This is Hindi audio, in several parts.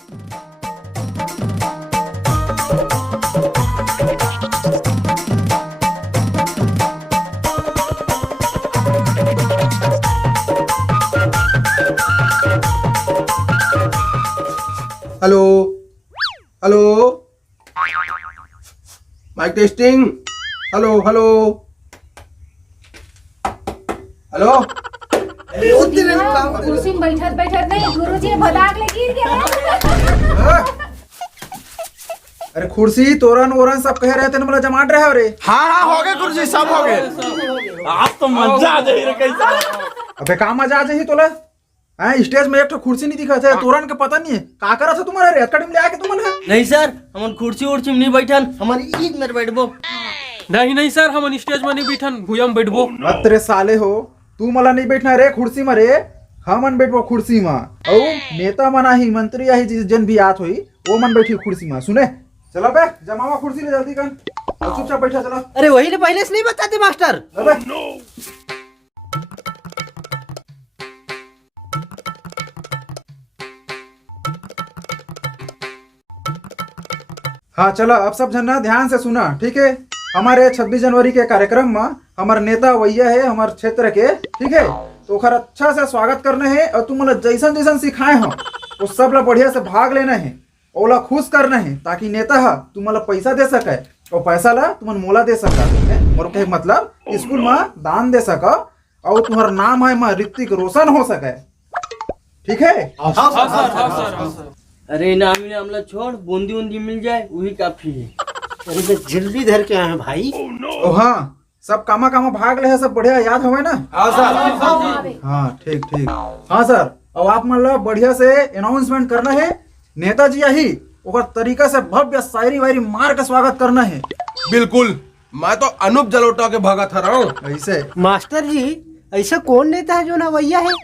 Hello hello, mike testing. Hello hello hello. कुर्सी में बैठत बैठत नहीं गुरुजी ने भदाक ले गिर गया। अरे कुर्सी तोरन ओरन सब कह रहे थे मतलब जमाट रहे हो रे। हाँ हो गए कुर्सी, सब हो गए। आप तो मजा आ जाए रे कैसा। अबे का मजा आ जाही तोला? हैं स्टेज में एक तो कुर्सी नहीं दिखा थे, तोरन के पता नहीं है का करा था तुम्हारे रे अकड़ में ले आके तुमन है। नहीं सर, हमन कुर्सी उर्सी में नहीं बैठन, हमारी ईद में बैठबो। नहीं सर, हम स्टेज में नहीं बैठन, भूया में बैठबो। अतरे साले हो, तू मला नहीं बैठना रे कुर्सी में रे, हमन बैठबो कुर्सी में। औ नेता मना ही मंत्री आही जिस जन भी आत होई वो मन बैठी कुर्सी में। सुने चला बे जमावा कुर्सी ले जल्दी कर और चुपचाप बैठा चला। अरे वही ने पहले से नहीं बताते मास्टर। हाँ चलो अब सब जना ध्यान से सुना, ठीक है। हमारे 26 जनवरी के कार्यक्रम में हमारे नेता वैया है हमारे क्षेत्र के, ठीक है। तो ओखर अच्छा से स्वागत करना है और तुम मतलब जैसन जैसन सिखाए हो वो सब ला बढ़िया से भाग लेना है, ओला खुश करना है ताकि नेता है तुम मतलब पैसा दे सके और पैसा ला तुम मोला दे सका। और कहे मतलब स्कूल में दान दे सका और तुम्हारा नाम है मैं ऋतिक रोशन हो सके, ठीक है। अरे इनाम इनामला छोड़, बूंदी उंदी मिल जाए वही काफी है। अरे तो जल्दी धर के आए भाई। ओ हाँ सब कामा कामा भाग ले है, सब बढ़िया याद हवे ना। हाँ सर। हाँ ठीक ठीक। हाँ सर, अब आप मतलब बढ़िया से अनाउंसमेंट करना है, नेताजी यही और तरीका से भव्य शायरी वायरी मार के स्वागत करना है। बिल्कुल, मैं तो अनूप जलोटा के भगत रहा हूँ। ऐसे मास्टर जी, ऐसा कौन नेता है जो ना भैया है?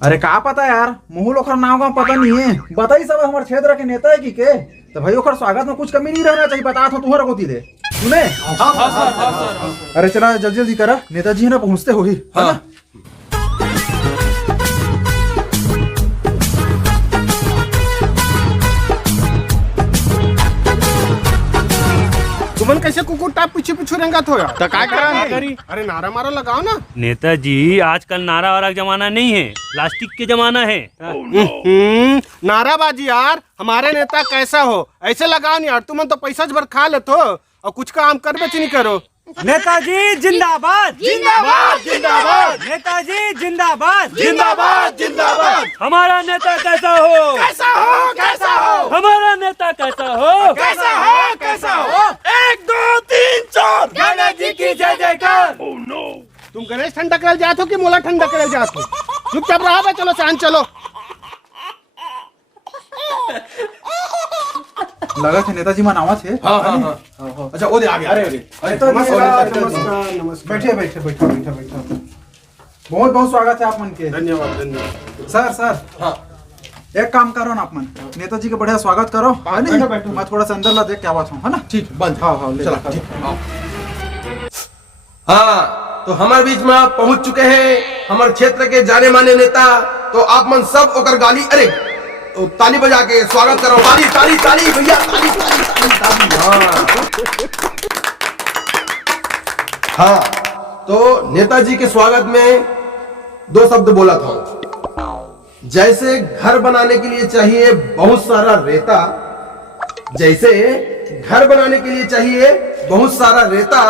अरे का पता यार, मुहुल ओखर नाम का पता नहीं है, बताई सब हमारे क्षेत्र के नेता है की के। तो भाई ओखर स्वागत में कुछ कमी नहीं रहना चाहिए, बता तो तुहरा को दे सुने। अरे चला जल्दी जल्दी करा, नेताजी है ना पहुँचते हो ही, है ना। तुमन कैसे कुकुर टाप पीछे पीछे रंगत हो तो काय करी? अरे नारा मारा लगाओ ना। नेताजी आजकल नारा वारा जमाना नहीं है, प्लास्टिक के जमाना है। नाराबाजी यार, हमारे नेता कैसा हो ऐसे लगाओ नहीं यार। तुमन तो पैसा भर खा लेते हो और कुछ काम कर बेच नहीं करो। नेताजी जिंदाबाद जिंदाबाद जिंदाबाद, नेताजी जिंदाबाद जिंदाबाद जिंदाबाद। हमारा नेता कैसा हो कैसा हो कैसा हो, हमारा नेता कैसा हो कैसा हो कैसा हो। 1 2 3 4 गणेश जी की जय जयकार। तुम गणेश ठंडा करल जात हो कि मोला ठंडा करल जात हो? चुपचाप रहो बे, चलो शांत चलो। लगा थे नेताजी में नावा थे। अच्छा वो दे आ गया। अरे नमस्कार नमस्कार। बैठिए बैठिए बैठो बैठो बैठो। बहुत बहुत स्वागत है आप मन के। धन्यवाद धन्यवाद। सर सर हाँ एक काम करो ना आप मन, नेताजी के बढ़िया स्वागत करो, है नहीं? मैं थोड़ा सा अंदर ला देख क्या बात हूँ, है ना। ठीक बंद। हाँ हाँ ले चला लो। ठीक। हाँ तो हमारे बीच में आप पहुंच चुके हैं हमारे क्षेत्र के जाने माने नेता। तो आप मन सब ओकर गाली, अरे ताली बजा के स्वागत करो। ताली ताली ताली भैया, ताली ताली ताली ताली। हाँ तो नेताजी के स्वागत में 2 शब्द बोला था। जैसे घर बनाने के लिए चाहिए बहुत सारा रेता, जैसे घर बनाने के लिए चाहिए बहुत सारा रेता।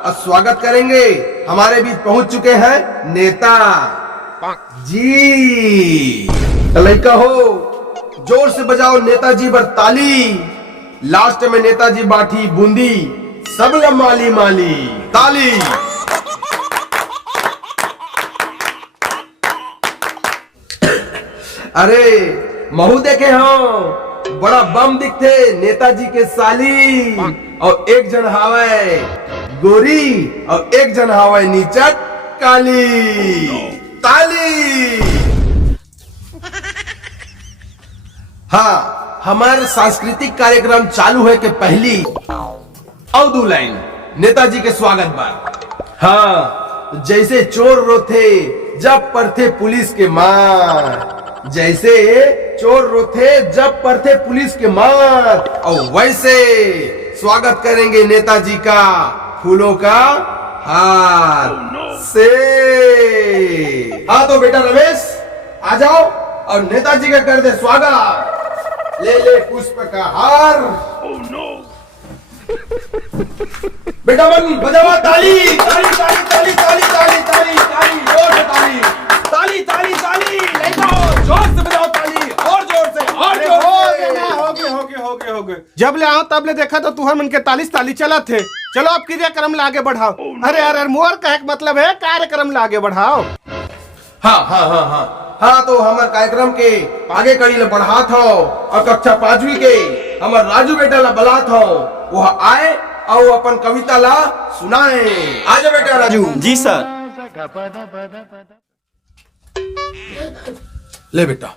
और स्वागत करेंगे, हमारे बीच पहुंच चुके हैं नेता जी। लड़का हो जोर से बजाओ नेताजी पर ताली। लास्ट में नेताजी बाठी बूंदी, सब माली माली ताली। अरे महू देखे हो, बड़ा बम दिखते नेताजी के साली। और एक जन हावे गोरी और एक जन हावे नीचट काली ताली। हाँ हमारे सांस्कृतिक कार्यक्रम चालू है के पहली अवधु लाइन नेताजी के स्वागत बार। हाँ जैसे चोर रोथे जब पर थे पुलिस के मार, जैसे चोर रोथे जब परथे पुलिस के मार, और वैसे स्वागत करेंगे नेताजी का फूलों का हार से। हाँ तो बेटा रमेश आ जाओ और नेताजी का कर दे स्वागत। ले ले पुष्प का हार। बेटा बन बजावा ताली ताली ताली ताली ताली ताली ताली ताली, जोर से ताली ताली ताली ताली, नहीं तो जोर से बजाओ ताली, और जोर से और जोर से। हो गए। जब ले आओ तब ले देखा तो तुहर मन के ताली चला थे। चलो अब क्रियाक्रम ला आगे बढ़ाओ। अरे अरे मोर कहे के मतलब है कार्यक्रम ला आगे बढ़ाओ। हाँ हाँ हाँ हाँ हाँ, तो हमारे कार्यक्रम के आगे कड़ी ले बढ़ात हो, और कक्षा 5वीं के हमारे राजू बेटा ला बलात हो, वह आए और अपन कविता ला सुनाए। आजा बेटा राजू। जी सर। ले बेटा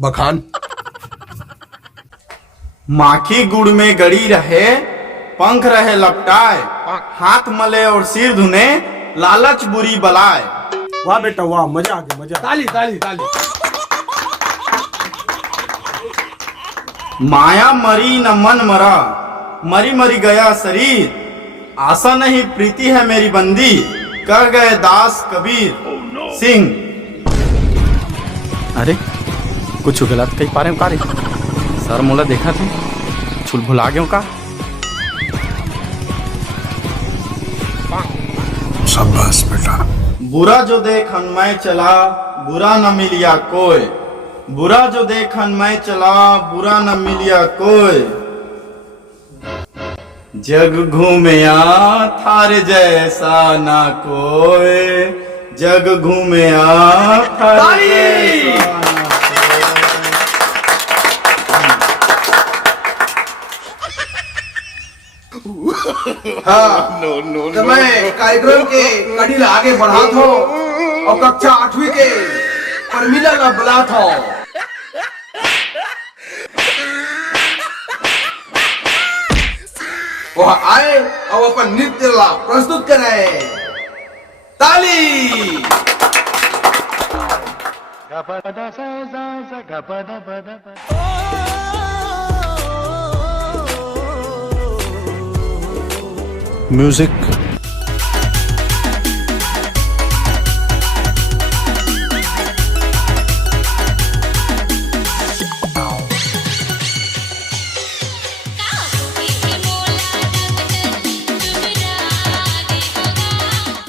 बखान। माखी गुड़ में गड़ी रहे, पंख रहे लपटाए, हाथ मले और सिर धुने, लालच बुरी बलाए। वाह बेटा वाह, मजा आ गया मजा। ताली ताली ताली। माया मरी न मन मरा, मरी मरी गया शरीर, आशा नहीं प्रीति है मेरी बंदी, कर गए दास कबीर सिंह। अरे कुछ गलत कही पा रहे का रे सर? मोला देखा थे छुल भुला गयो का? शाबाश बेटा। बुरा जो देखन मैं चला, बुरा न मिलिया कोई, बुरा जो देखन मैं चला, बुरा न मिलिया कोई, जग घूमया थारे जैसा ना कोई, जग घूमया थारे जैसा ना कोई। हाँ तो मैं कार्यक्रम के कड़ी ला आगे बढ़ात हो, और कक्षा 8वीं के परमिला ला बुलात हो। वह आए और अपन नृत्य ला प्रस्तुत करे। ताली। म्यूजिक।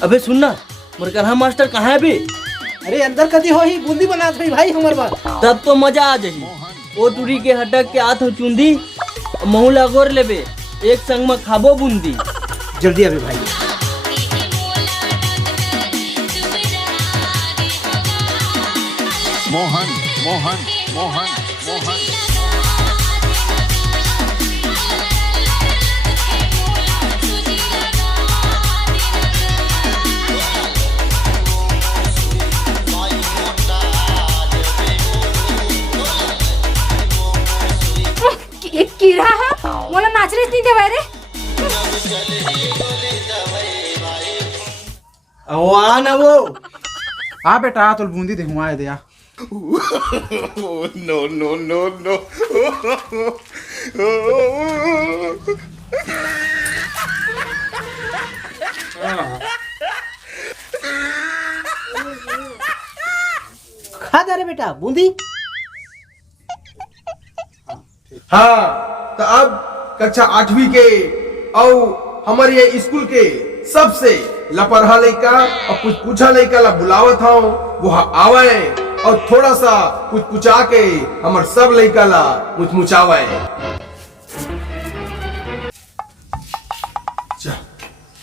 अबे सुनना, मोर कन्हा मास्टर कहाँ है बे? अरे अंदर कदी हो ही बूंदी बना थई भाई हमर बात। तब तो मजा आ जाही। ओ टूरी के हटक के आथ हो चुंदी, महू लागोर लेबे, एक संग में खाबो बूंदी। जल्दी अबे भाई। मोहन मोहन मोहन मोहन। एक कीड़ा है मोला नाचने नहीं देवा रे। आ ना वो आ बेटा तो बूंदी दे हुआ है दिया। No no no no. खा जा रे बेटा बूंदी। हाँ तो अब कक्षा 8वीं के और हमारे ये स्कूल के सबसे लापरवाह लड़का और कुछ पूछा लड़का ला बुलावत हूँ, वह आवे और थोड़ा सा कुछ पूछा के हमारे सब लड़का ला मुचमुचावे।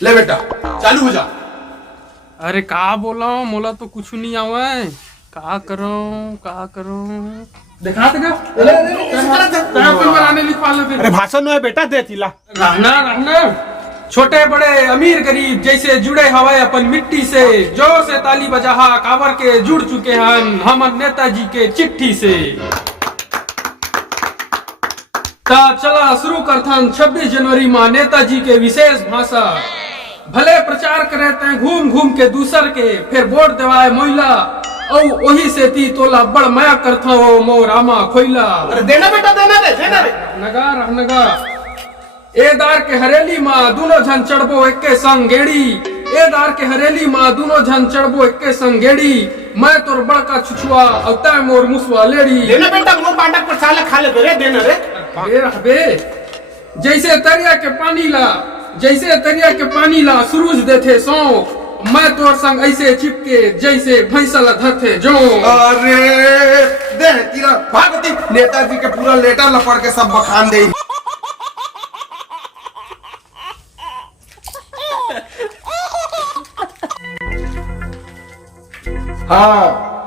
ले बेटा चालू हो जा। अरे का बोला मोला तो कुछ नहीं आवे। का करो देखा थे अरे भाषण में बेटा दे तिला। रहना छोटे बड़े अमीर गरीब जैसे जुड़े हवाए अपन मिट्टी से, जोर से ताली बजाहा कावर के जुड़ चुके हैं हमर नेताजी के चिट्ठी से। ता चला शुरू करथन 26 जनवरी में नेताजी के विशेष भाषा। भले प्रचार करे तय घूम घूम के दूसर के, फिर वोट देवाए मोइला औ वही से ती तोला बड़ माया करता हो मो रामा खोइला। अरे देना बेटा देना रे। नगा ए दार के हरेली माँ दोनों झन चढ़बो एके संग गेड़ी। ए दार के हरेली माँ दोनों झन चढ़बो एके संग गेड़ी। मैं तोर बड़का छुछुआ और तय मोर मुसवा लेड़ी। देना बेटा मुंह पाटा पर साला खा ले रे देना रे। बे जैसे तरिया के पानी ला सुरूज देथे सो मैं तोर संग ऐसे चिपके जैसे भैंसला धरथे जो। अरे दे तीरा भागती नेताजी के पूरा लेटर लपड़ के सब बखान दे। हाँ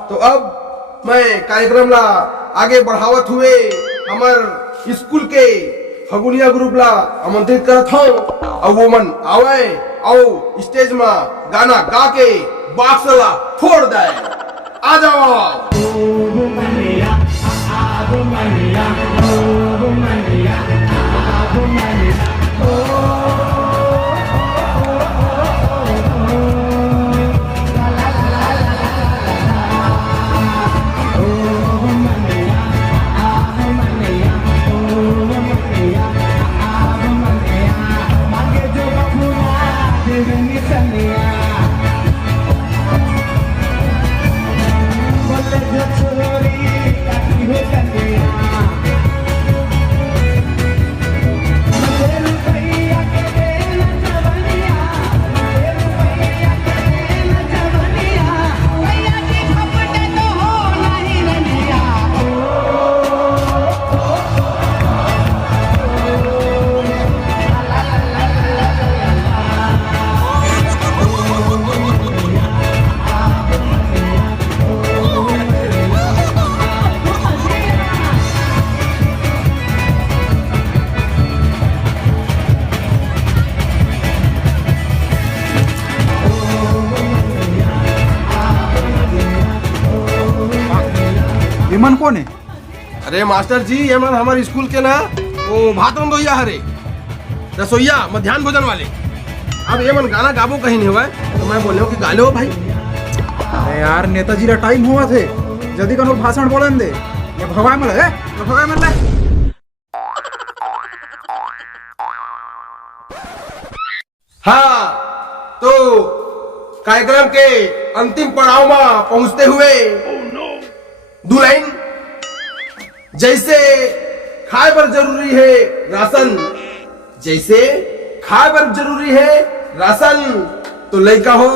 तो अब मैं कार्यक्रम ला आगे बढ़ावत हुए हमार स्कूल के फगुनिया ग्रुप ला आमंत्रित करत हूँ और वो मन आवे और स्टेज में गाना गा के बाक्स ला फोड़ दे। आ जाओ। मन कौन है? अरे मास्टर जी ये मन हमारे स्कूल के ना वो भात रंधोइया हरे रसोईया मध्याह्न भोजन वाले। अब ये मन गाना गाबो कहीं नहीं हुआ है तो मैं बोल रहा हूँ कि गा लो भाई। अरे यार नेताजी का टाइम हुआ थे जल्दी करो भाषण बोलन दे। ये भगवान में लगे तो भगवान में लगे। हाँ तो कार्यक्रम के अंतिम पड़ाव में पहुंचते हुए दो लाइन जैसे खाए पर जरूरी है राशन, जैसे खाए पर जरूरी है राशन तो लड़का हो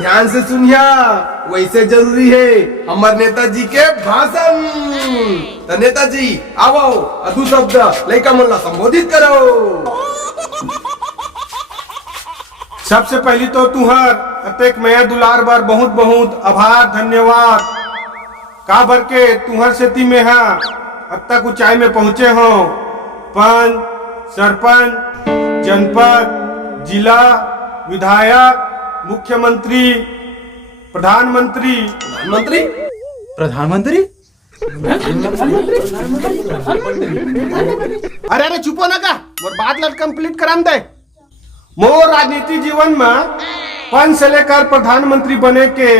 ध्यान से सुनिया वैसे जरूरी है हमारे नेताजी के भाषण। तो नेताजी आओ अधू शब्द लड़का मन ला संबोधित करो। सबसे पहली तो तुहर अतेक मैं दुलार बार बहुत बहुत आभार धन्यवाद का भर के तुहर से ती में अब तक ऊंचाई में पहुंचे हो। पंच सरपंच जनपद जिला विधायक मुख्यमंत्री प्रधानमंत्री अरे अरे चुपो ना का मोर बात लट कंप्लीट कराम दे। मोर राजनीति जीवन में पंच से लेकर प्रधानमंत्री बने के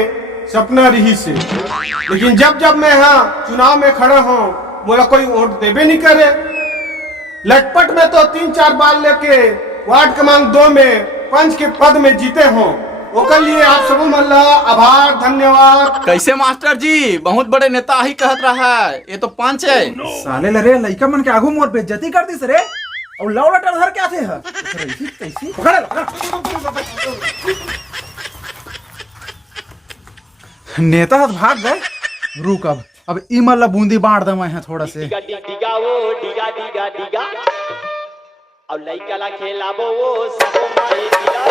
सपना रही से, लेकिन जब जब मैं यहाँ चुनाव में खड़ा हूँ मोला कोई वोट देवे नहीं करे। लटपट में तो 3-4 बार लेके वार्ड क्रमांक 2 में पंच के पद में जीते हों। ओकर लिए आप सब मल्ला आभार धन्यवाद। कैसे मास्टर जी बहुत बड़े नेता ही कहत रहा है, ये तो पंच है। साले लरे लइका मन के आगू मोर बेइज्जती कर दिस रे और लौड़ा डर क्या थे ह कैसी पकड़ नेता हाथ भाग गए। रुक अब ई मल्ला बूंदी बांट दे मैं थोड़ा से। डिगा वो डिगा और लइका ला खेलाबो वो सबो मारे दिला